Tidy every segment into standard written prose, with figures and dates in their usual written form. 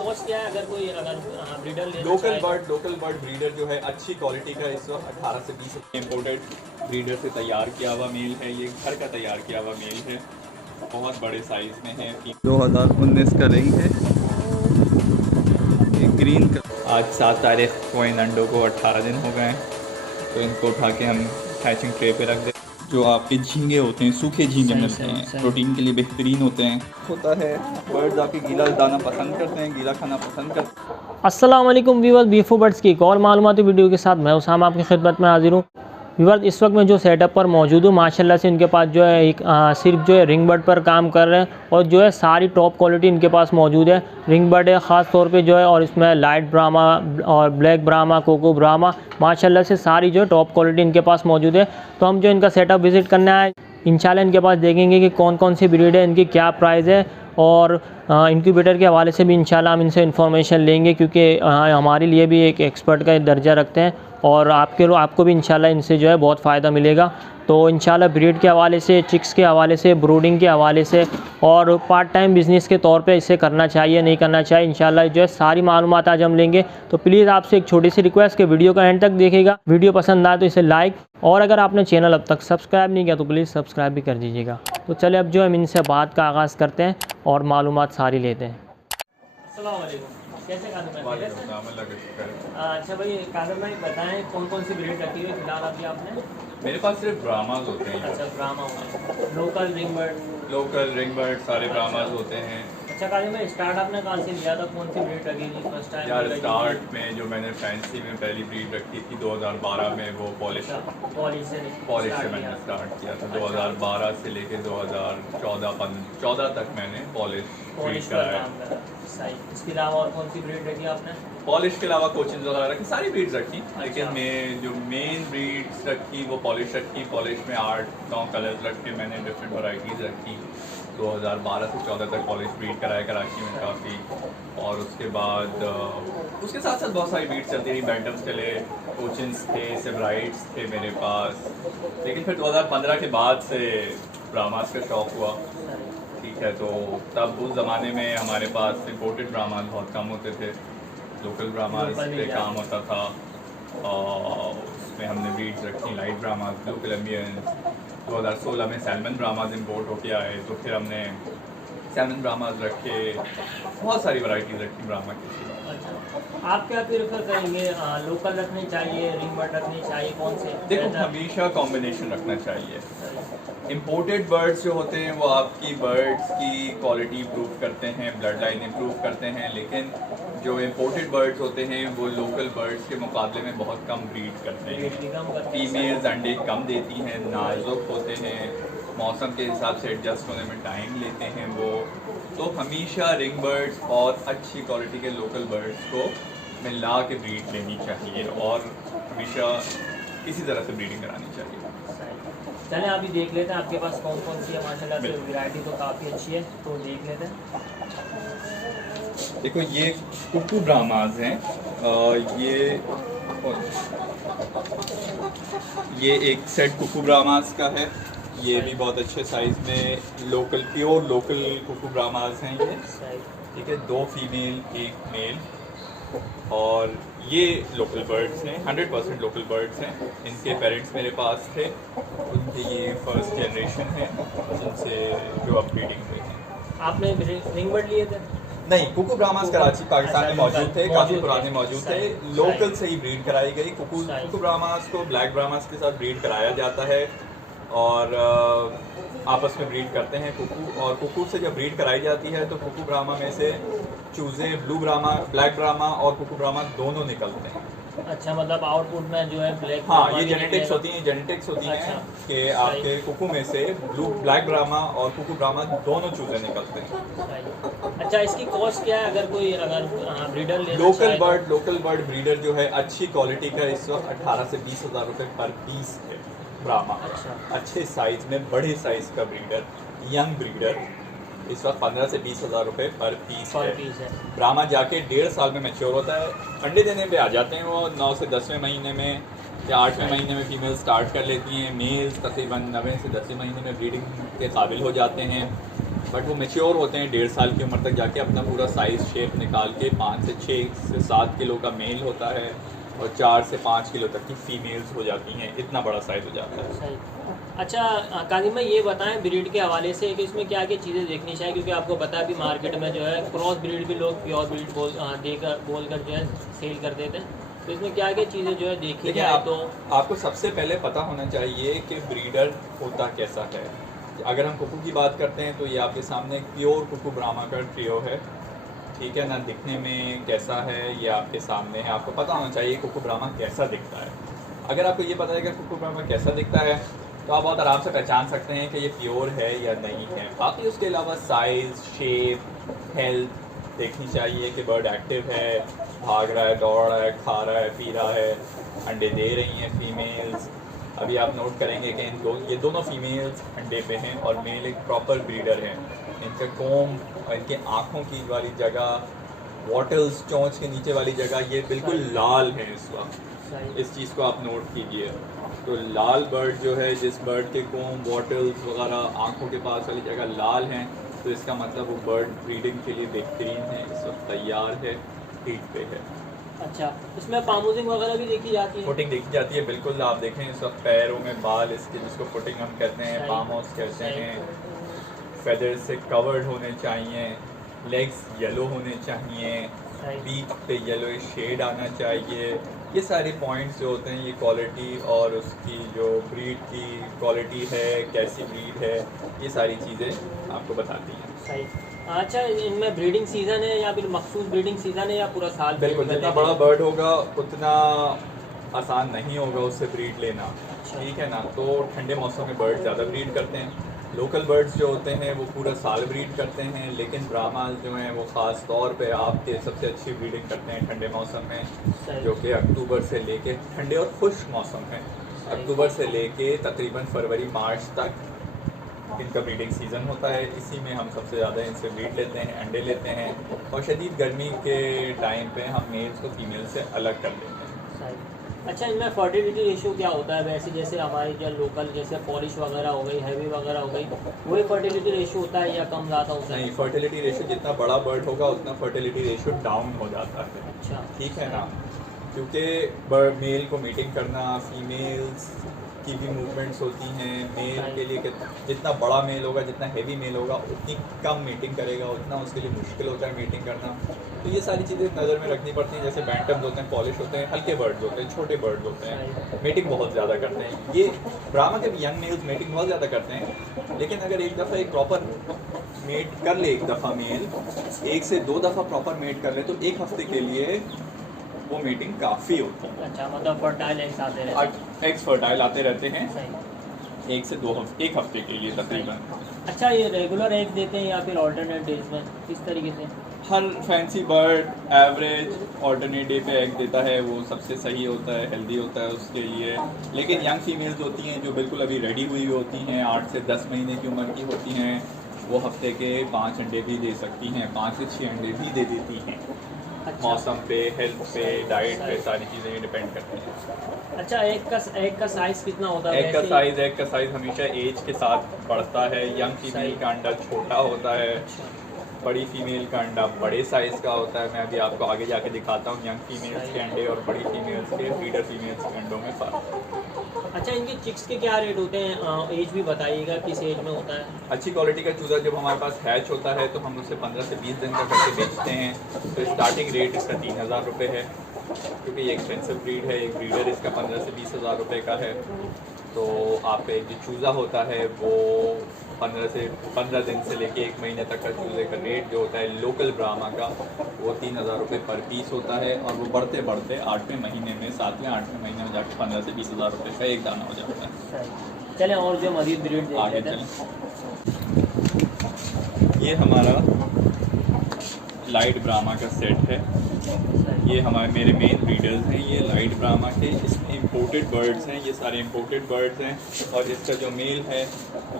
Cost क्या है अगर ब्रीडर लोकल बर्ड ब्रीडर जो है अच्छी क्वालिटी का इस वक्त 18 से 20 इम्पोर्टेड ब्रीडर से तैयार किया हुआ मेल है। ये घर का तैयार किया हुआ मेल है, बहुत बड़े साइज़ में है। 2019 का रिंग है, ये ग्रीन का। आज 7 तारीख को इन अंडों को 18 दिन हो गए हैं, तो इनको उठा के हम हैचिंग ट्रे पे रख दें। जो आपके झींगे होते हैं, सूखे झींगे मिलते हैं, प्रोटीन के लिए बेहतरीन होते हैं। होता है बर्ड्स आपके गीला दाना पसंद करते हैं, गीला खाना पसंद करते हैं। अस्सलाम वालेकुम व्यूअर्स, बीफो बर्ड्स की एक और मालूमाती वीडियो के साथ मैं उसामा आपकी खिदमत में हाजिर हूँ। व्यूअर्स, इस वक्त मैं जो सेटअप पर मौजूद हूँ, माशाल्लाह से इनके पास जो है सिर्फ जो है रिंग बर्ड पर काम कर रहे हैं और जो है सारी टॉप क्वालिटी इनके पास मौजूद है। रिंग बर्ड है ख़ास तौर पे जो है, और इसमें लाइट ब्राह्मा और ब्लैक ब्राह्मा, कोको ब्राह्मा, माशाल्लाह से सारी जो है टॉप क्वालिटी इनके पास मौजूद है। तो हम जो इनका सेटअप विज़िट करना है, इंशाल्लाह इनके पास देखेंगे कि कौन कौन सी ब्रीड है, इनकी क्या प्राइस है, और इंक्यूबेटर के हवाले से भी इंशाल्लाह हम इनसे इन्फॉर्मेशन लेंगे, क्योंकि हमारे लिए भी एक एक्सपर्ट का दर्जा रखते हैं और आपको भी इंशाल्लाह इनसे जो है बहुत फ़ायदा मिलेगा। तो इंशाल्लाह ब्रीड के हवाले से, चिक्स के हवाले से, ब्रूडिंग के हवाले से और पार्ट टाइम बिज़नेस के तौर पे इसे करना चाहिए नहीं करना चाहिए, इंशाल्लाह जो है सारी मालूमात आज हम लेंगे। तो प्लीज़ आपसे एक छोटी सी रिक्वेस्ट कि वीडियो का एंड तक देखिएगा। वीडियो पसंद आए तो इसे लाइक, और अगर आपने चैनल अब तक सब्सक्राइब नहीं किया तो प्लीज़ सब्सक्राइब भी कर दीजिएगा। तो चले अब जो हम इनसे बात का आगाज़ करते हैं और मालूमात सारी लेते हैं। अस्सलाम वालेकुम, कैसे कादर भाई? अच्छा भाई, कादर भाई बताएं कौन कौन सी ब्रीड रखी हुई फिलहाल अभी आपने? मेरे पास सिर्फ ब्राह्मास होते हैं। अच्छा, ब्राह्मा होगा, लोकल रिंग बर्ड सारे ब्राह्मास होते हैं। अच्छा कादर भाई, स्टार्ट आपने कहाँ से लिया था, कौन सी ब्रीड रखी थी फर्स्ट टाइम? यार स्टार्ट में जो मैंने फैंसी में पहली ब्रीड रखी थी 2012 में, वो पॉलिश से मैंने स्टार्ट किया था। 2012 से लेके 2014 तक मैंने पॉलिश कराया। इसके अलावा और कौन सी ब्रीड रखी आपने? पॉलिश के अलावा कोचिंग वगैरह रखी, सारी ब्रीड्स रखी। लेकिन मैं जो मेन ब्रीड्स रखी वो पॉलिश रखी। पॉलिश में 8-9 कलर्स रखे मैंने, डिफरेंट वैरायटीज़ रखी। 2012 से 14 तक पॉलिश ब्रीड कराया कराची में काफ़ी। और उसके बाद उसके साथ साथ बहुत सारी ब्रीड्स चलती रही। बैंटम्स चले, कोचिंग्स थे, सेवराइट्स थे मेरे पास। लेकिन फिर 2015 के बाद से ब्राह्मास का शौक़ हुआ, ठीक है। तो तब उस ज़माने में हमारे पास इम्पोर्टेड ब्राह्मास बहुत कम होते थे, लोकल ब्राह्मास पे काम होता था। उसमें हमने ब्रीड्स रखी लाइट ब्राह्मास, ब्लू कोलंबियन। 2016 में सैल्मन ब्राह्मास इम्पोर्ट होके आए, तो फिर हमने सैल्मन ब्राह्मास रखे। बहुत सारी वैरायटीज़ रखी ब्राह्मा की। आप क्या प्रेफर करेंगे, लोकल रखनी चाहिए, रिंग बर्ड रखनी चाहिए, कौन से? देखो, हमेशा कॉम्बिनेशन रखना चाहिए। इम्पोर्टेड बर्ड्स जो होते हैं वो आपकी बर्ड्स की क्वालिटी इम्प्रूव करते हैं, ब्लड लाइन इम्प्रूव करते हैं। लेकिन जो इम्पोर्टेड बर्ड्स होते हैं वो लोकल बर्ड्स के मुकाबले में बहुत कम ब्रीड करते हैं। फीमेल्स अंडे कम देती हैं, नाजुक होते हैं, मौसम के हिसाब से एडजस्ट होने में टाइम लेते हैं वो। तो हमेशा रिंग बर्ड्स और अच्छी क्वालिटी के लोकल बर्ड्स को मिला के ब्रीड लेनी चाहिए और हमेशा इसी तरह से ब्रीडिंग करानी चाहिए। चलें अभी देख लेते हैं आपके पास कौन कौन सी है। माशाल्लाह से वैरायटी तो काफ़ी अच्छी है, तो देख लेते हैं। देखो, ये कुकू ब्राह्मास हैं। ये एक सेट कुकू ब्राह्मास का है। ये भी बहुत अच्छे साइज़ में लोकल, प्योर लोकल कुकू ब्राह्मास हैं ये, ठीक है। 2 फीमेल 1 मेल। और ये लोकल बर्ड्स हैं, 100% लोकल बर्ड्स हैं। इनके पेरेंट्स मेरे पास थे, उनकी ये फर्स्ट जनरेशन है जिनसे जो अब ब्रीडिंग हुई है। आपने रिंग बर्ड लिए थे? नहीं, कुकू ब्राह्मास कराची पाकिस्तान में मौजूद थे, काफ़ी पुराने मौजूद थे। लोकल से ही ब्रीड कराई गई। कुकू ब्राह्मास को ब्लैक ब्राह्मास के साथ ब्रीड कराया जाता है और आपस में ब्रीड करते हैं कुकू। और कुकू से जब ब्रीड कराई जाती है तो कुकू ब्राह्मा में से चूज़े ब्लू ब्राह्मा, ब्लैक ब्राह्मा और कुकू ब्राह्मा दोनों निकलते हैं। अच्छा, मतलब आउटपुट में जो है ब्लैक, हाँ, ये जेनेटिक्स होती हैं अच्छा, कि आपके कुकू में से ब्लैक ब्राह्मा और कुकू ब्राह्मा दोनों चूज़े निकलते हैं। अच्छा, इसकी कॉस्ट क्या है अगर ब्रीडर लेना लोकल बर्ड ब्रीडर जो है अच्छी क्वालिटी का इस वक्त 18 से 20 हज़ार रुपये पर पीस है ब्राह्मा। अच्छा, अच्छे साइज़ में बड़े साइज़ का ब्रीडर, यंग ब्रीडर इस वक्त 15 से 20 हज़ार रुपये पर पीस है। ब्राह्मा जाके 1.5 साल में मैच्योर होता है। अंडे देने पे आ जाते हैं वो 9 से 10वें महीने में या 8वें महीने में फीमेल स्टार्ट कर लेती हैं। मेल्स तकरीबन 9वें से 10वें महीने में ब्रीडिंग के काबिल हो जाते हैं। बट वो मेच्योर होते हैं 1.5 साल की उम्र तक जाके अपना पूरा साइज़ शेप निकाल के 5 से 6 से 7 किलो का मेल होता है और 4 से 5 किलो तक की फीमेल्स हो जाती हैं, इतना बड़ा साइज़ हो जाता है। सही। अच्छा काजिम भाई ये बताएं ब्रीड के हवाले से कि इसमें क्या क्या चीज़ें देखनी चाहिए, क्योंकि आपको पता है अभी मार्केट में जो है क्रॉस ब्रीड भी लोग प्योर ब्रीड बोल कर जो है सेल कर देते हैं, तो इसमें क्या क्या चीज़ें जो है देखी देखिए जाए तो आपको सबसे पहले पता होना चाहिए कि ब्रीडर होता कैसा है। अगर हम कुकू की बात करते हैं तो ये आपके सामने एक प्योर कुकू ब्राह्मा का ट्रियो है, ठीक है ना। दिखने में कैसा है ये आपके सामने है, आपको पता होना चाहिए कुकू ब्राह्मा कैसा दिखता है। अगर आपको ये पता है कि कुकू ब्राह्मा कैसा दिखता है तो आप बहुत आराम से पहचान सकते हैं कि ये प्योर है या नहीं है। बाकी उसके अलावा साइज़, शेप, हेल्थ देखनी चाहिए कि बर्ड एक्टिव है, भाग रहा है, दौड़ रहा है, खा रहा है, पी रहा है, अंडे दे रही हैं फीमेल्स। अभी आप नोट करेंगे कि ये दोनों फीमेल्स अंडे पे हैं और मेल एक प्रॉपर ब्रीडर हैं। इनका कोम और इनके आँखों की वाली जगह, वॉटल्स चोंच के नीचे वाली जगह ये बिल्कुल लाल है इस वक्त। इस चीज़ को आप नोट कीजिए। तो लाल बर्ड जो है, जिस बर्ड के कोम, वॉटल्स वगैरह आँखों के पास वाली जगह लाल हैं, तो इसका मतलब वो बर्ड ब्रीडिंग के लिए बेहतरीन है, इस वक्त तैयार है, फीट पे है। अच्छा इसमें पामोजिंग वगैरह भी देखी जाती है? फुटिंग देखी जाती है, बिल्कुल। आप देखें इस वक्त पैरों में बाल इसके, जिसको फुटिंग हम कहते हैं, पामोस कहते हैं, फेदर से कवर्ड होने चाहिए, लेग्स येलो होने चाहिए, बीक पे येलो शेड आना चाहिए। ये सारे पॉइंट्स जो होते हैं ये क्वालिटी और उसकी जो ब्रीड की क्वालिटी है, कैसी ब्रीड है, ये सारी चीज़ें आपको बताती हैं। सही। अच्छा इनमें ब्रीडिंग सीज़न है या फिर मखसूस ब्रीडिंग सीज़न है या पूरा साल? बिल्कुल, जितना बड़ा बर्ड होगा उतना आसान नहीं होगा उससे ब्रीड लेना, ठीक है ना। तो ठंडे मौसम में बर्ड ज़्यादा ब्रीड करते हैं। लोकल बर्ड्स जो होते हैं वो पूरा साल ब्रीड करते हैं, लेकिन ब्राह्मास जो हैं वो ख़ास तौर पे आपके सबसे अच्छी ब्रीडिंग करते हैं ठंडे मौसम में, जो कि अक्टूबर से लेके, ठंडे और खुश्क मौसम है, अक्टूबर से लेके तकरीबन फरवरी मार्च तक इनका ब्रीडिंग सीज़न होता है। इसी में हम सबसे ज़्यादा इनसे ब्रीड लेते हैं, अंडे लेते हैं, और शदीद गर्मी के टाइम पे हम मेल्स को फीमेल से अलग कर देते हैं। अच्छा इनमें फर्टिलिटी रेशियो क्या होता है? वैसे जैसे हमारी जो लोकल जैसे पॉलिश वगैरह हो गई, हैवी वगैरह हो गई, वही फर्टिलिटी रेशियो होता है या कम ज़्यादा होता है? नहीं, फर्टिलिटी रेशियो जितना बड़ा बर्ड होगा उतना फर्टिलिटी रेशियो डाउन हो जाता है। अच्छा ठीक है ना, क्योंकि बर्ड मेल को मीटिंग करना, फीमेल्स की भी मूवमेंट्स होती हैं। मेल के लिए जितना बड़ा मेल होगा, जितना हेवी मेल होगा, उतनी कम मीटिंग करेगा, उतना उसके लिए मुश्किल होता है मीटिंग करना। तो ये सारी चीज़ें नज़र में रखनी पड़ती हैं। जैसे बैंटम्स होते हैं, पॉलिश होते हैं, हल्के बर्ड्स होते हैं, छोटे बर्ड्स होते हैं, मीटिंग बहुत ज़्यादा करते हैं। ये ब्राह्मा के भी यंग मेल्स मीटिंग बहुत ज़्यादा करते हैं, लेकिन अगर एक दफ़ा एक प्रॉपर मेट कर ले, एक दफ़ा मेल 1 से 2 दफ़ा प्रॉपर मेट कर ले तो 1 हफ्ते के लिए वो मीटिंग काफ़ी होती है। अच्छा मतलब फर्टाइल एग्स आते रहते हैं? एग्स फर्टाइल आते रहते हैं सही। 1 से 2 हफ्ते, 1 हफ्ते के लिए तकरीबन। अच्छा ये रेगुलर एग देते हैं या फिर ऑल्टरनेट डेज में, किस तरीके से? हर fancy bird average alternate day पे एग देता है, वो सबसे सही होता है, हेल्दी होता है उसके लिए। लेकिन यंग फीमेल्स होती हैं जो बिल्कुल अभी रेडी हुई होती हैं, 8 से 10 महीने की उम्र की होती हैं, वो हफ्ते के 5 अंडे भी दे सकती हैं, 5 से 6 अंडे भी दे देती हैं। अच्छा। मौसम पे, हेल्थ पे, डाइट पे, सारी चीज़ें डिपेंड करती हैं। अच्छा एग का साइज़ कितना होता है? एग का साइज़ हमेशा एज के साथ बढ़ता है। यंग फीमेल का अंडा छोटा होता है, बड़ी फीमेल का अंडा बड़े साइज़ का होता है। मैं अभी आपको आगे जाके दिखाता हूँ यंग फीमेल्स के अंडे और बड़ी फीमेल्स के, ब्रीडर फीमेल्स के अंडों में फ़र्क। अच्छा इनके चिक्स के क्या रेट होते हैं? एज भी बताइएगा किस एज में होता है? अच्छी क्वालिटी का चूज़ा जब हमारे पास हैच होता है तो हम उसे 15 से 20 दिन का करके बेचते हैं। तो स्टार्टिंग रेट इसका 3000 रुपये है, क्योंकि ये एक्सपेंसिव ब्रीड है। एक ब्रीडर इसका 15 से 20 हज़ार रुपये का है। तो आपका एक जो चूज़ा होता है वो 15 दिन से लेके 1 महीने तक का चूज़े का रेट जो होता है लोकल ब्राह्मा का, वो 3000 रुपये पर पीस होता है। और वो बढ़ते बढ़ते 8वें महीने में, 7वें 8वें महीने में जाके 15 से 20 हज़ार रुपये का एक दाना हो जाता है। चलें और जो मजीद ब्रीड आगे चलें। ये हमारा लाइट ब्राह्मा का सेट है। ये मेरे मेन ब्रीडर्स हैं, ये लाइट ब्राह्मा के। इसमें इंपोर्टेड बर्ड्स हैं, ये सारे इंपोर्टेड बर्ड्स हैं। और इसका जो मेल है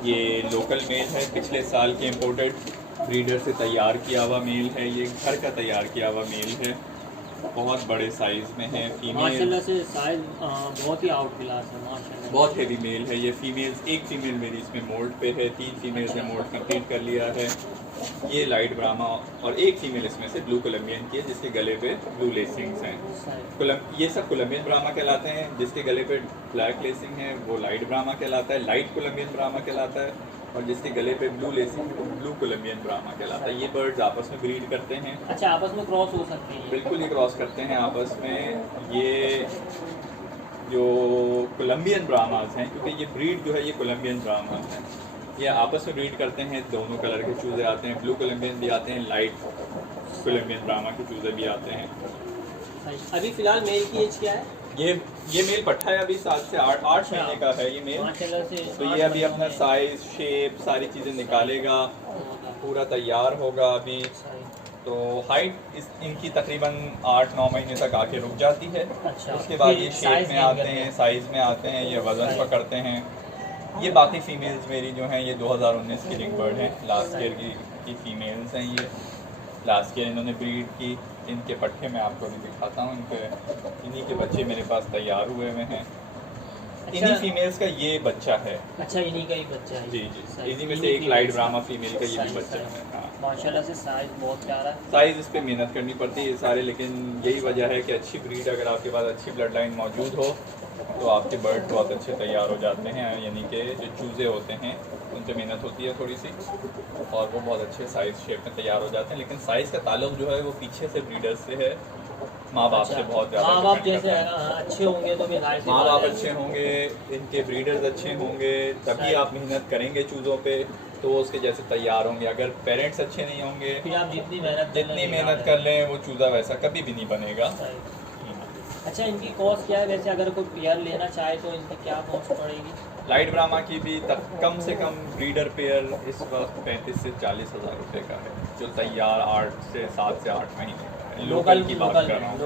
ये लोकल मेल है, पिछले साल के इंपोर्टेड ब्रीडर से तैयार किया हुआ मेल है। ये घर का तैयार किया हुआ मेल है। बहुत बड़े साइज़ में है। फीमेल माशाल्लाह से साइज बहुत ही आउट क्लास है माशाल्लाह। बहुत हेवी मेल है ये। फीमेल्स, एक फीमेल मेरी इसमें मोल्ड पे है, 3 फीमेल्स ने मोल्ड कंप्लीट कर लिया है। ये लाइट ब्राह्मा और एक फीमेल इसमें से ब्लू कोलंबियन की है जिसके गले पे ब्लू लेसिंग्स हैं। ये सब कोलंबियन ब्राह्मा कहलाते हैं। जिसके गले पे ब्लैक लेसिंग है वो लाइट ब्राह्मा कहलाता है, लाइट कोलंबियन ब्राह्मा कहलाता है। और जिसके गले पे ब्लू लेसिंग वो ब्लू कोलंबियन ब्राह्मा कहलाता है। ये बर्ड्स आपस में ब्रीड करते हैं। अच्छा, आपस में क्रॉस हो सकते हैं? बिल्कुल, ये क्रॉस करते हैं आपस में। ये जो कोलंबियन ब्राह्मास हैं, क्योंकि ये ब्रीड जो है ये कोलंबियन ब्राह्मास हैं, ये आपस में ब्रीड करते हैं। दोनों कलर के चूज़े आते हैं, ब्लू कोलंबियन भी आते हैं, लाइट कोलंबियन ब्राह्मा के चूज़े भी आते हैं। अभी फिलहाल मेल की एज क्या है? ये मेल पट्ठा है, अभी 7 से 8 महीने का है ये मेल। माशाल्लाह से। तो ये अभी अपना साइज, शेप, सारी चीज़ें निकालेगा, पूरा तैयार होगा अभी। तो हाइट इनकी तकरीबन 8-9 महीने तक आके रुक जाती है। अच्छा, उसके बाद ये शेप में आते हैं, साइज़ में आते हैं, ये वज़न पकड़ते हैं। ये बाकी फ़ीमेल्स मेरी जो हैं ये 2019 की रिंग बर्ड हैं। लास्ट ईयर की फ़ीमेल्स हैं ये। लास्ट ईयर इन्होंने ब्रीड की। इनके पट्टे मैं आपको अभी दिखाता हूँ। इन्हीं के बच्चे मेरे पास तैयार हुए हुए हैं। इन्हीं फीमेल्स का ये बच्चा है। अच्छा, इन्हीं का ही बच्चा है? जी जी, इन्हीं में से एक लाइट ब्राह्मा फीमेल का ये भी बच्चा है। हाँ, माशाल्लाह से साइज बहुत प्यारा है। साइज़ इस पे मेहनत करनी पड़ती है सारे, लेकिन यही वजह है कि अच्छी ब्रीड अगर आपके पास अच्छी ब्लड लाइन मौजूद हो तो आपके बर्ड बहुत अच्छे तैयार हो जाते हैं। यानी कि जो चूज़े होते हैं उन पर मेहनत होती है थोड़ी सी और वो बहुत अच्छे साइज़ शेप में तैयार हो जाते हैं। लेकिन साइज़ का ताल्लुक जो है वो पीछे से ब्रीडर्स से है, माँ बाप से बहुत ज़्यादा। माँ बाप जैसे अच्छे होंगे तो फिर माँ बाप अच्छे होंगे, इनके ब्रीडर्स अच्छे होंगे, तभी आप मेहनत करेंगे चूज़ों पे तो वो उसके जैसे तैयार होंगे। अगर पेरेंट्स अच्छे नहीं होंगे, फिर आप जितनी मेहनत कर लें वो चूज़ा वैसा कभी भी नहीं बनेगा। अच्छा, इनकी कॉस्ट क्या है वैसे? अगर कोई पेयर लेना चाहे तो इनकी क्या कॉस्ट पड़ेगी? लाइट ब्राह्मा की भी कम से कम ब्रीडर पेयर इस वक्त 35 से 40 हज़ार रुपये का है, जो तैयार 7 से 8 महीने का है। लोकल की बात कर रहा हूँ,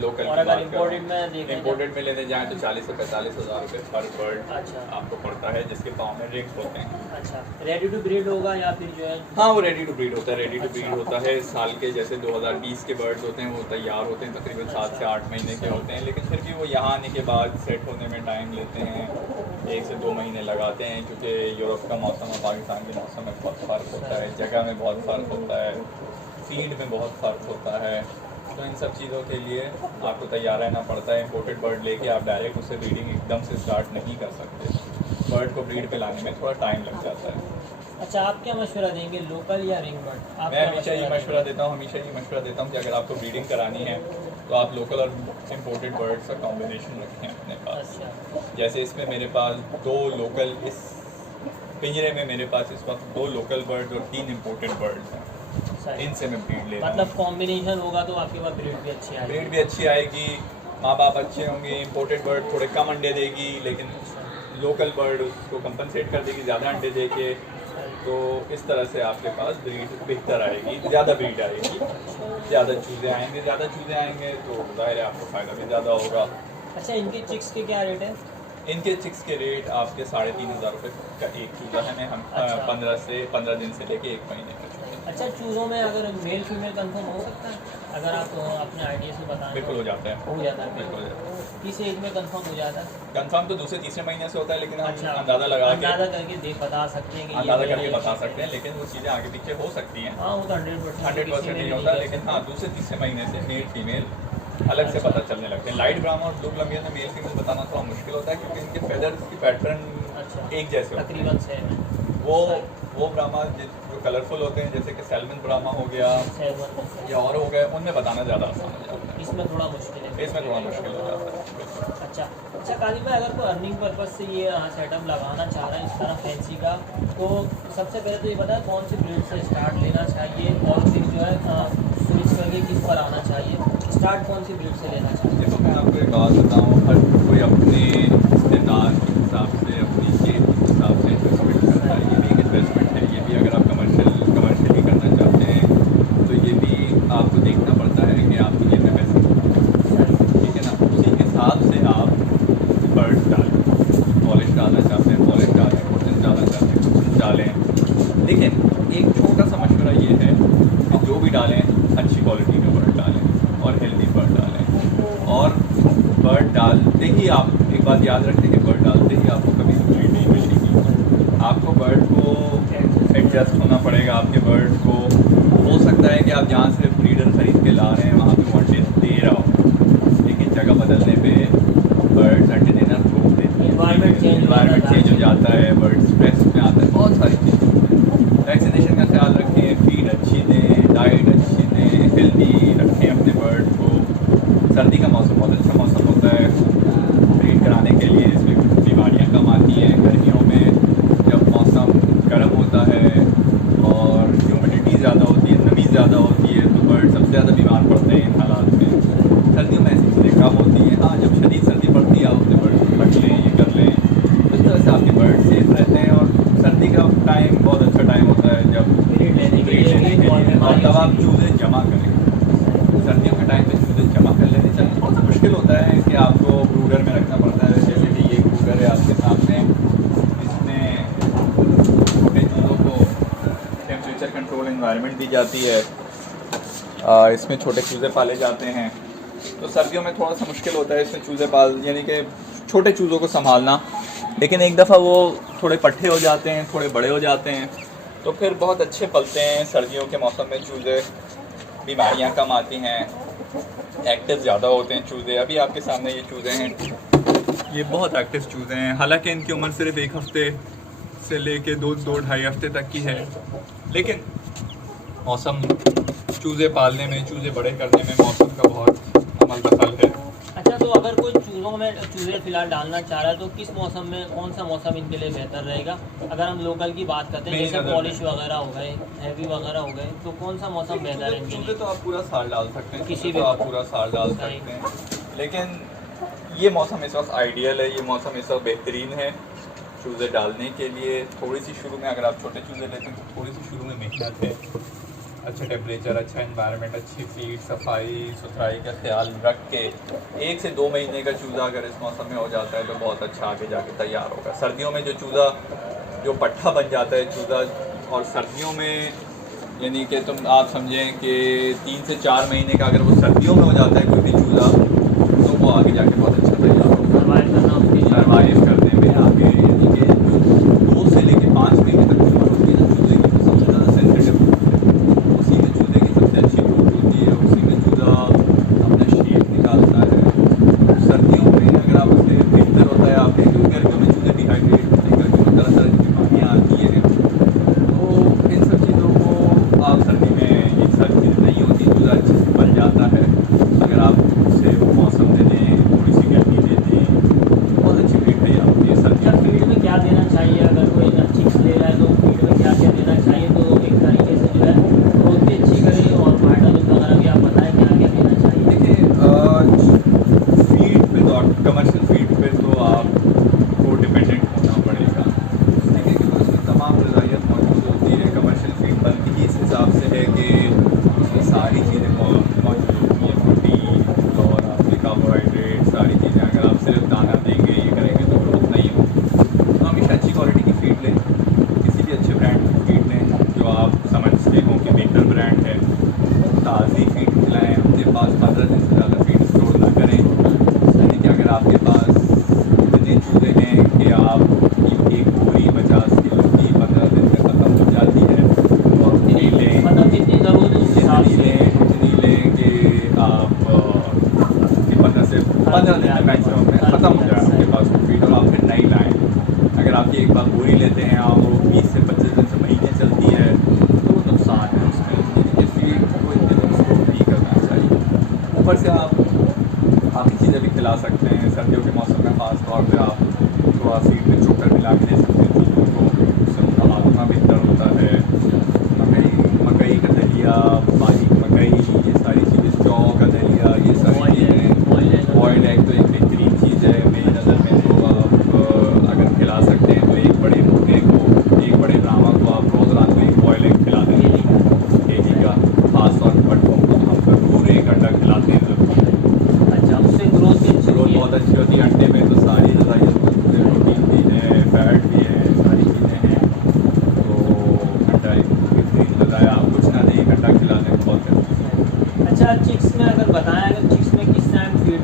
लोकल और अगर इम्पोर्टेड में लेने जाएँ तो 40 से 45 हज़ार रुपये पर बर्ड अच्छा आपको पड़ता है, जिसके पाँव में रिंग्स होते हैं। अच्छा, रेडी टू ब्रीड होगा या फिर जो है? हाँ, वो रेडी टू ब्रीड होता है। रेडी टू ब्रीड होता है साल के, जैसे 2020 के बर्ड्स होते हैं वो तैयार होते हैं तकरीबन 7 से 8 महीने के होते हैं। लेकिन फिर भी वो यहाँ आने के बाद सेट होने में टाइम लेते हैं, 1 से 2 महीने लगाते हैं, क्योंकि यूरोप का मौसम और पाकिस्तान के मौसम में बहुत फ़र्क होता है, जगह में बहुत फ़र्क होता है, फीड में बहुत फ़र्क होता है। तो इन सब चीज़ों के लिए आपको तैयार रहना पड़ता है। इम्पोर्टेड बर्ड लेके आप डायरेक्ट उससे ब्रीडिंग एकदम से स्टार्ट नहीं कर सकते। बर्ड को ब्रीड पे लाने में थोड़ा टाइम लग जाता है। अच्छा, आप क्या मशवरा देंगे, लोकल या रिंग बर्ड? मैं हमेशा ये मशवरा देता हूँ कि अगर आपको ब्रीडिंग करानी है तो आप लोकल और इम्पोर्टेड बर्ड्स का कॉम्बिनेशन रखें अपने पास। अच्छा, जैसे इसमें मेरे पास 2 लोकल, इस पिंजरे में मेरे पास इस वक्त 2 लोकल बर्ड्स और 3 इम्पोर्टेड बर्ड्स हैं। इनसे मैं ब्रीड ले रहा हूँ। मतलब कॉम्बिनेशन होगा तो आपके पास ब्रीड भी अच्छी आएगी। माँ बाप अच्छे होंगे। इम्पोर्टेड बर्ड थोड़े कम अंडे देगी, लेकिन लोकल बर्ड उसको कंपनसेट कर देगी ज़्यादा अंडे दे के। तो इस तरह से आपके पास ब्रीड बेहतर आएगी, ज़्यादा ब्रीड आएगी, ज़्यादा चूज़े आएंगे तो ज़ाहिर है आपको फ़ायदा भी ज़्यादा होगा। अच्छा, इनके चिक्स के क्या रेट है? इनके चिक्स के रेट आपके 3,500 रुपये का एक चूज़ा है। हम 15 दिन से लेके 1 महीने का। अच्छा, चूज़ों में अगर मेल फीमेल कंफर्म हो सकता है? अगर आप अपने आइडिया से बताएं। बिल्कुल हो जाता है। बिल्कुल हो जाता है। किस एज में कंफर्म हो जाता है? कंफर्म तो दूसरे तीसरे महीने से होता है, लेकिन हम अच्छा, अंदाज़ा करके बता सकते हैं कि अंदाज़ा करके बता सकते हैं, लेकिन वो चीज़ें आगे पीछे हो सकती हैं। हाँ, वो तो 100% नहीं होता, लेकिन हाँ दूसरे तीसरे महीने से मेल फीमेल अलग से पता चलने लगते हैं। लाइट ब्राह्मा और ब्लू कोलंबियन में मेल फीमेल बताना थोड़ा मुश्किल होता है, क्योंकि इनके फेदर्स की पैटर्न एक जैसे होते हैं। तकरीबन सेम। वो ब्राह्मा जो कलरफुल होते हैं, जैसे कि सैल्मन ब्राह्मा हो गया या और हो गए, उनमें बताना ज़्यादा आसान हो जाता है। इसमें थोड़ा मुश्किल हो जाता है। अच्छा कालिब भाई, अगर कोई अर्निंग पर्पज़ से ये सेटअप लगाना चाह रहा है इस तरह फैंसी का, तो सबसे पहले तो ये बताएं कौन सी ब्रीड से स्टार्ट लेना चाहिए और फिर जो है स्विच करके किस पर आना चाहिए, स्टार्ट कौन सी ब्रीड से लेना चाहिए? देखो, मैं आपको एक बात बताऊँ, हर कोई अपने इस्तेदाद के हिसाब से, अपनी सेहत के हिसाब से इन्वेस्टमेंट करता है। ये भी एक इन्वेस्टमेंट है। ये भी अगर आप कमर्शियली करना चाहते हैं तो ये भी आपको देखना पड़ता है कि आपकी जेब में पैसे, ठीक है ना, उसी के हिसाब से आप बर्ड्स डालें। पॉलिश डालना चाहते हैं पॉलिश डालें, कुर्तन डालना चाहते हैं कुर्तन डालें। लेकिन एक छोटा सा मशवरा ये है कि जो भी डालें अच्छी क्वालिटी का बर्ड डालें। और और हेल्दी बर्ड डालें। और बर्ड डालते ही आप एक बात याद रखें कि बर्ड डालते ही आपको कभी ब्रीड नहीं मिलेगी। आपको बर्ड को एडजस्ट होना पड़ेगा। आपके बर्ड को हो सकता है कि आप जहाँ से ब्रीडर ख़रीद के ला रहे हैं वहाँ पे वॉन्टेज दे रहा हो, लेकिन जगह बदलने पे बर्ड सर्टेन इनफ रोक देती है, इन्वायरमेंट चेंज हो जाता है, बर्ड स्ट्रेस में आता है, बहुत सारी चीज़ें। वैक्सीनेशन का ख्याल रखें, फीड अच्छी दें, डाइट अच्छी दें, हेल्दी रखें अपने बर्ड को। सर्दी का मौसम बहुत अच्छा मौसम होता है ब्रीड कराने के लिए, इसमें बीमारियाँ कम आती हैं। गर्मियों में जब मौसम गर्म होता है और ह्यूमिडिटी ज़्यादा होती है, नमी ज़्यादा होती है, तो बर्ड सबसे ज़्यादा बीमार पड़ते हैं इन हालात में। सर्दियों में ऐसी चीज़ें कम होती हैं। हाँ, जब शदीद सर्दी पड़ती है आप अपने बर्ड को रख लें, ये कर लें, तो इस तरह से आपके बर्ड सेफ रहते हैं। और सर्दी का टाइम बहुत अच्छा टाइम होता है जब ब्रीड लेने के लिए, और तब आप चूज़े जमा करें। सर्दियों के टाइम पे चूज़े जमा कर लेने चाहिए। बहुत सा मुश्किल होता है कि आपको ब्रूडर में रखना पड़ता है, जैसे कि ये ब्रूडर है आपके सामने, इसमें छोटे चूज़ों को टेम्परेचर कंट्रोल इन्वायरमेंट दी जाती है, इसमें छोटे चूज़े पाले जाते हैं। तो सर्दियों में थोड़ा सा मुश्किल होता है इसमें चूज़े पाल, यानी कि छोटे चूज़ों को संभालना, लेकिन एक दफ़ा वो थोड़े पट्टे हो जाते हैं, थोड़े बड़े हो जाते हैं, तो फिर बहुत अच्छे पलते हैं। सर्दियों के मौसम में चूज़े, बीमारियां कम आती हैं, एक्टिव ज़्यादा होते हैं चूज़े। अभी आपके सामने ये चूज़े हैं, ये बहुत एक्टिव चूज़े हैं। हालांकि इनकी उम्र सिर्फ 1 हफ़्ते से लेके 2-2.5 हफ़्ते तक की है, लेकिन मौसम चूज़े पालने में, चूज़े बड़े करने में मौसम का बहुत अमल दखल है। अच्छा, तो अगर कोई चूज़ों में चूज़े फिलहाल डालना चाह रहा है तो किस मौसम में, कौन सा मौसम इनके लिए बेहतर रहेगा? अगर हम लोकल की बात करते हैं, जैसे पॉलिश वगैरह हो गए, हैवी वगैरह हो गए, तो कौन सा मौसम बेहतर है इनके लिए? चूज़े तो आप पूरा साल डाल सकते हैं, किसी भी भी आप पूरा साल डाल सकते हैं, लेकिन ये मौसम इस वक्त आइडियल है, ये मौसम इस वक्त बेहतरीन है चूज़े डालने के लिए। थोड़ी सी शुरू में अगर आप छोटे चूज़े लेते हैं तो थोड़ी सी शुरू में मेहनत है। अच्छा टेम्परेचर, अच्छा एनवायरनमेंट, अच्छी फीड, सफाई सुथराई का ख्याल रख के 1 से 2 महीने का चूज़ा अगर इस मौसम में हो जाता है तो बहुत अच्छा आगे जाके तैयार होगा। सर्दियों में जो चूज़ा, जो पट्ठा बन जाता है चूज़ा, और सर्दियों में यानी कि तुम आप समझें कि 3 से 4 महीने का अगर वो सर्दियों में हो जाता है कोई भी चूज़ा, तो वो आगे जाके बहुत अच्छा तैयार होगा। सर्वाइव करने में आगे, यानी कि 2 से लेकर 5 महीने तक उम्र होती है ना चूज़े की, तो सबसे ज़्यादा सेंसिटिव उसी में चूज़े की सबसे अच्छी ग्रोथ होती है, उसी में चूज़ा अपना शेप निकालता है। सर्दियों में अगर आप उसके बेहतर होता है, आप देखें गर्मियों में चूज़े डिहाइड्रेट होते हैं, गर्मियों में तरह तरह की बीमारियाँ आती हैं, तो इन सब चीज़ों को आप सर्दी में, ये सारी चीज़ें नहीं होती, चूज़ा अच्छे से बन जाता है अगर आप उसे मौसम दे दें, थोड़ी सी गर्मी दे दें, बहुत अच्छी ब्रीड तैयार होती है। सर्दियों फीड में क्या देना चाहिए? अगर कोई चिक्स ले रहा है तो फीड में क्या क्या देना चाहिए, तो एक तरीके से जो है ग्रोथ भी अच्छी करे, और वाइटामिन वगैरह भी आप बताएं क्या क्या देना चाहिए? देखिए, फीड पे तो कमर्शियल फीड पे तो आपको डिपेंडेंट होना पड़ेगा, देखिए कि उसमें तमाम ग़िज़ाइयत मौजूद होती है। कमर्शियल फीड बनती ही इस हिसाब से है कि उसमें सारी चीज़ें मौजूद होती हैं, प्रोटीन और आपके कार्बोहाइड्रेट, सारी चीज़ें। अगर आप सिर्फ दाना देंगे, ये करेंगे तो ग्रोथ नहीं होगी। तो हमेशा अच्छी क्वालिटी की फीड लें, किसी भी अच्छे ब्रांड की फीड लें जो आप समझते हो कि बेहतर ब्रांड है। ताज़ी फीड खिलाएँ, अपने पास 15 दिन से ज़्यादा फीड स्टोर ना करें, यानी कि अगर आपके पास इतने चूज़े हैं कि आपकी एक बोरी 50 किलो की 15 दिन में ख़त्म हो जाती है, तो आप उतनी लें, मतलब जितनी ज़रूरत है उस हिसाब से उतनी लें कि आप कि 15 दिन में मैक्सिमम में ख़त्म हो जाए आपके पास वो फीड, और आप फिर नई लाएँ। अगर आप ये एक बार बोरी लेते हैं और वो 20 से 25 दिन से महीने चलती है तो वो नुकसान है उसमें, यानी कि फीड को इतने दिन स्टोर नहीं करना चाहिए। ऊपर से आप बाकी चीज़ें भी खिला सकते हैं। सर्दियों के मौसम में ख़ास तौर पे आप थोड़ा फीड में चोकर मिला के दे सकते हैं चूज़ों को, उससे उनका हाजमा बेहतर होता है। मकई का दलिया, बारीक मकई, ये सारी चीज़ें, जौ का दलिया, ये सारी चीज़ें, बॉइल्ड एग तो एक बेहतरीन चीज़ है मेरी नज़र में। तो आप अगर खिला सकते हैं तो एक बड़े मुर्गे को, एक बड़े ब्राह्मा को आप रोज़ रात को एक बॉइल्ड एग खिला दें डेली का। ख़ास तौर पर बच्चों को हम ज़रूर एक अंडा खिलाते हैं ज़रूर। अच्छा, उससे ग्रोथ भी अच्छी होती है। बहुत अच्छी होती है। अंडे में तो सारी ग़िज़ाइयत मौजूद है, प्रोटीन भी है, फैट भी है, सारी चीज़ें हैं। तो अंडा एक बेहतरीन ग़िज़ा है, आप कुछ ना दें, एक अंडा खिला दें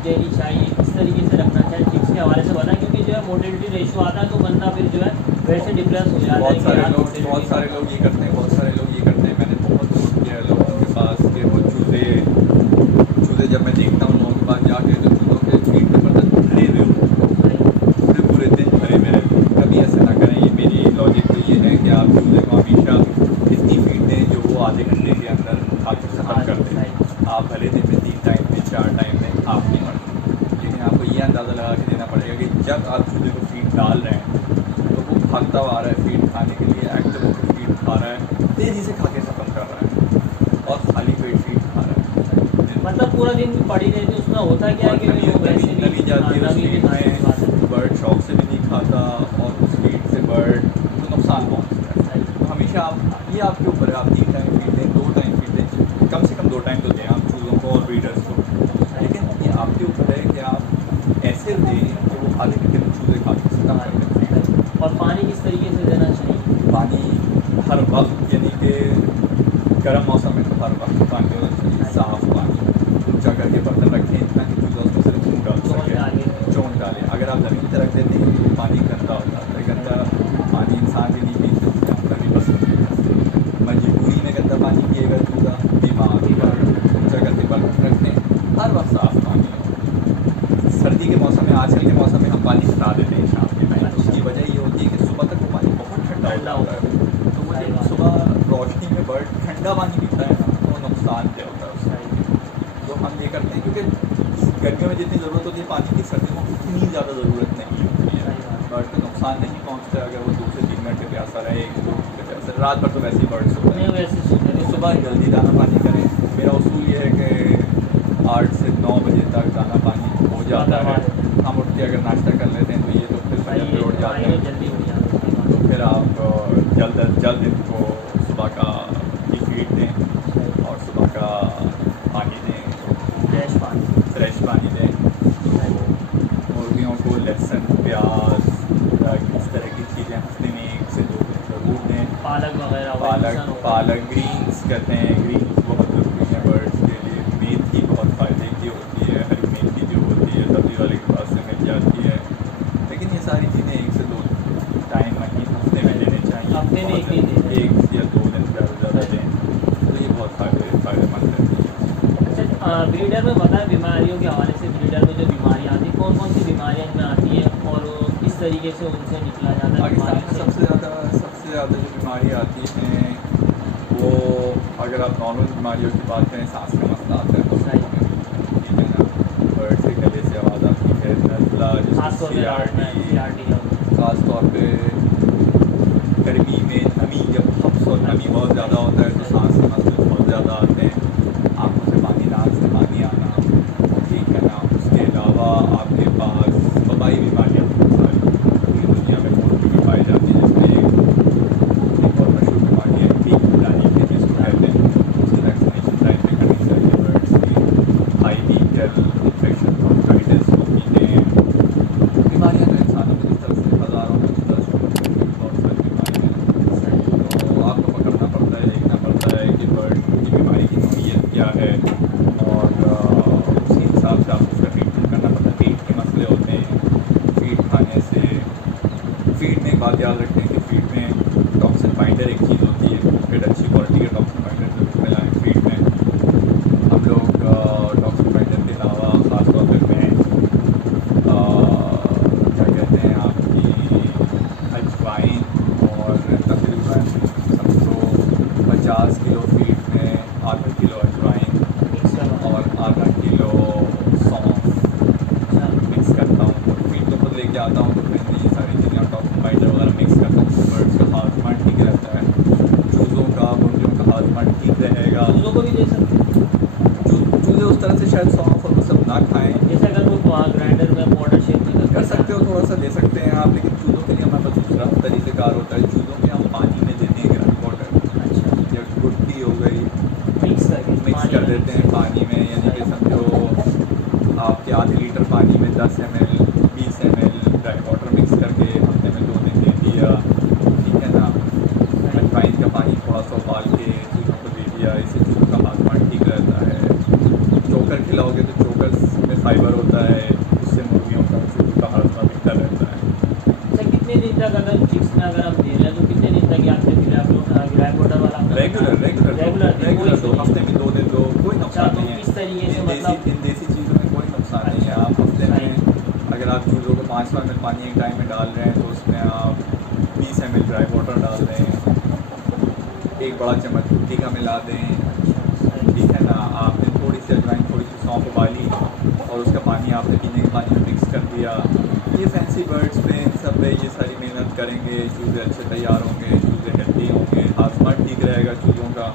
देनी चाहिए, किस तरीके से रखना चाहिए, टिप्स के हवाले से बताएं, क्योंकि जो है मोटिलिटी रेशियो आता है तो बंदा फिर जो है वैसे डिप्रेस हो जाता है। बहुत सारे लोग ये करते हैं, मैंने बहुत नोट किया है लोगों के पास कि वो चूज़े जब मैं देखता हूँ लोगों के पास जाके तो चूज़ों के फीड के बर्तन भरे हुए होते हैं, पूरे दिन भरे हुए रहते हैं। कभी ऐसा ना करें, ये मेरी लॉजिक तो ये है कि आप चूज़े को हमेशा इतनी फीड दें जो वो आधे घंटे के अंदर खा के खत्म कर दें। आप भले दिन में 3 टाइम में 4 टाइम में आप नहीं मरते, लेकिन आपको ये अंदाज़ा लगा के देना पड़ेगा कि जब आप चूज़े को फीड डाल रहे हैं तो वो भागता हुआ आ रहा है फीड खाने के लिए, एक्टिव होकर फीड खा रहा है, तेज़ी से खा के ख़त्म कर रहा है और खाली पेट फीड खा रहा है। मतलब पूरा दिन पड़ी रहती है, उसमें होता क्या है कि वो वैसे नमी जाती है उस फीड में, बर्ड शौक से भी नहीं खाता और उस फीड से बर्ड को नुकसान पहुँचता है। तो हमेशा आप ये आपके ऊपर है, आप 3 टाइम फीड दें, 2 टाइम फीड दें, कम से कम 2 टाइम तो दें आप चूज़ों को और ब्रीडर्स को, लेकिन ये आपके ऊपर है कि आप ऐसे दें कि वो आधे घंटे में चूज़े खा के खत्म कर दें। और पानी किस तरीके से देना चाहिए? पानी हर वक्त, यानी कि गर्म मौसम में तो हर वक्त पानी होना चाहिए, साफ़ पानी, ऊँचा करके बर्तन रखें इतना कि चूज़ा उसमें से खून डाल सके, चोंच डालें। अगर आप ज़मीन पर रख देते हैं तो पानी गंदा हो जाता है, गंदा पानी इंसान भी नहीं पीते, जानवर भी पसंद नहीं करते। मजबूरी में गंदा पानी पिएगा चूज़ा, बीमार होगा। ऊँचा करके बर्तन रखें, हर वक्त साफ़ पानी हो। सर्दी के मौसम में, आजकल के मौसम में हम पानी हटा देते हैं शाम के टाइम, उसकी वजह ये होती है कि सुबह तक वो पानी बहुत ठंडा होता है, तो वो जब सुबह रोशनी में बर्ड ठंडा पानी पीता है ना तो नुकसान क्या होता है उससे। तो हम ये करते हैं, क्योंकि गर्मियों में जितनी ज़रूरत होती है पानी की, सर्दियों में उतनी ज़्यादा ज़रूरत नहीं होती है। बर्ड को नुकसान नहीं पहुँचता अगर वो 2 से 3 घंटे प्यासा रहे, 1-2 घंटे प्यासा, रात भर तो वैसे ही बर्ड सोते हैं, वैसे सुबह जल्दी दाना पानी करें। मेरा उसूल ये है कि 8 से 9 बजे तक दाना पानी हो जाता है। हम उठ के अगर नाश्ता कर लेते हैं तो ये तो फिर फजर में उठ जाते हैं, जल्दी हो जाता है। तो फिर आप जल्द अज जल्द इनको सुबह का ही फीड दें और सुबह का पानी दें, फ्रेश पानी दें। मुर्गियों को लहसुन, प्याज, इस तरह की चीज़ें हफ्ते में 1 से 2 दिन ज़रूर दें। पालक वगैरह, पालक ग्रीन्स कहते हैं, ग्रीन्स बहुत ज़रूरी है बर्ड्स के लिए। मेथी बहुत फ़ायदे की होती है, हरी मेथी जो होती है सब्ज़ी वाले के पास से मिल जाती है। लेकिन ये सारी चीज़ें 1 से 2 टाइम हफ्ते में देने चाहिए, हफ्ते में 1 दिन 1 या 2 दिन ज़्यादा दें, तो ये बहुत फ़ायदेमंद रहती है। अच्छा, ब्रीडर में बताएं बीमारियों के हवाले से, ब्रीडर में जो बीमारियाँ आती हैं, कौन कौन सी बीमारियाँ इनमें आती हैं और किस तरीके से उनसे निकला जाता है? पाकिस्तान में सबसे ज़्यादा जो बीमारी आती हैं वो, अगर आप नॉर्मल बीमारियों की बात करें, सांस का मसला आता है तो ठीक है ना, बर्ड से गले से आवाज़ आती है, नज़ला, CRT, ख़ास तौर पे गर्मी में नमी, जब हफ्स और नमी बहुत ज़्यादा होता है तो सांस के मसले बहुत ज़्यादा आते हैं, आँखों से पानी, नाक से पानी आना, ठीक है ना। उसके अलावा आपके पास वबाई बीमारियाँ सारी पूरी दुनिया में मुल्क में पाई जाती है, जिसमें एक और मशहूर बीमारी है पीक पुरानी के, जिसको कहते हैं, उसकी वैक्सीनेशन टाइम पे करनी चाहिए बर्ड्स की। हाईवीकल इन्फेक्शन, ब्रोंकाइटिस होती हैं, बीमारियाँ तो इंसानों की तरफ से हज़ारों में बहुत सारी बीमारियाँ हैं। तो आपको पकड़ना पड़ता है, देखना पड़ता है कि बर्ड की बीमारी की नौइयत क्या है और उसी हिसाब से आपको उसका ट्रीटमेंट करना पड़ता है। पेट के मसले होते हैं फीड खाने से। फीड में एक बात याद रखते हैं कि फीड में टॉक्सिन बाइंडर एक चीज़ होती है, फिर अच्छी क्वालिटी का टॉक्सिन बाइंडर जरूर मिलाएँ फीड में। हम लोग टॉक्सिन बाइंडर के अलावा ख़ासतौर पर मैं क्या कहते हैं आपकी अजवाइन, और तकरीबन समझो 50 किलो फीड में आधा किलो अजवाइन और आधा किलो सौंफ मिक्स करता हूँ। तो फीड तो खुद लेके आता हूँ, तो फिर ये सारी चीज़ें और टॉक्सिन बाइंडर वगैरह मिक्स करता हूँ, तो बर्ड्स का हाजमा ठीक रहता है, चूज़ों का, मुर्गियों का हाजमा ठीक रहेगा। चूज़ों को भी दे सकते हैं, चूज़े उस तरह से शायद सौंफ और वो सब ना खाएँ, जैसे अगर वो ग्राइंडर में पाउडर शेप में कर सकते हो, थोड़ा सा दे सकते हैं आप। लेकिन चूज़ों के लिए हमारे पास दूसरा तरीक़ेकार होता है, चूज़ों के हम पानी में देते हैं ग्राउंड वाटर, अच्छा, या गुट्टी हो गई, मिक्स कर देते हैं पानी में, यानी कि समझो आपके आधे लीटर पानी में 10 ml 20 ml dry water mix करके हफ्ते में 2 दिन दे दिया, ठीक है ना। अजवाइन का पानी थोड़ा सा उबाल के चूज़ों को दे दिया, इससे चूज़ों का हाजमा ठीक रहता है। चोकर खिलाओगे डालोगे तो चोकर्स में फाइबर होता है, उससे मुर्गियों का चूजों का हर्षा बिकता रहता है। अच्छा, कितने दिन तक अगर चिक्स में अगर हम दे रहे हैं तो कितने दिन तक आपसे ग्राई वाटर वाला रेगुलर दो हफ्ते में 2 दिन दो, कोई नुकसान तो नहीं है। किस तरीके से इन मतलब देसी चीज़ों में कोई नुकसान नहीं है। आप हफ्ते में अगर आप चूज़ों को 5 ml पानी एक टाइम में डाल रहे हैं तो उसमें आप 20 ml ड्राई वाटर डाल दें, 1 बड़ा चम्मच भुट्टी का मिला दें, ठीक है ना। आपने थोड़ी सी अजवाइन, थोड़ी सी सौंफ उबाली और उसका पानी आपने पीने के पानी में मिक्स कर दिया। ये फैंसी बर्ड्स पे, इन सब पे ये सारी मेहनत करेंगे, चूज़े अच्छे तैयार होंगे, चूज़े हेल्दी होंगे, आसमान ठीक रहेगा चूज़ों का।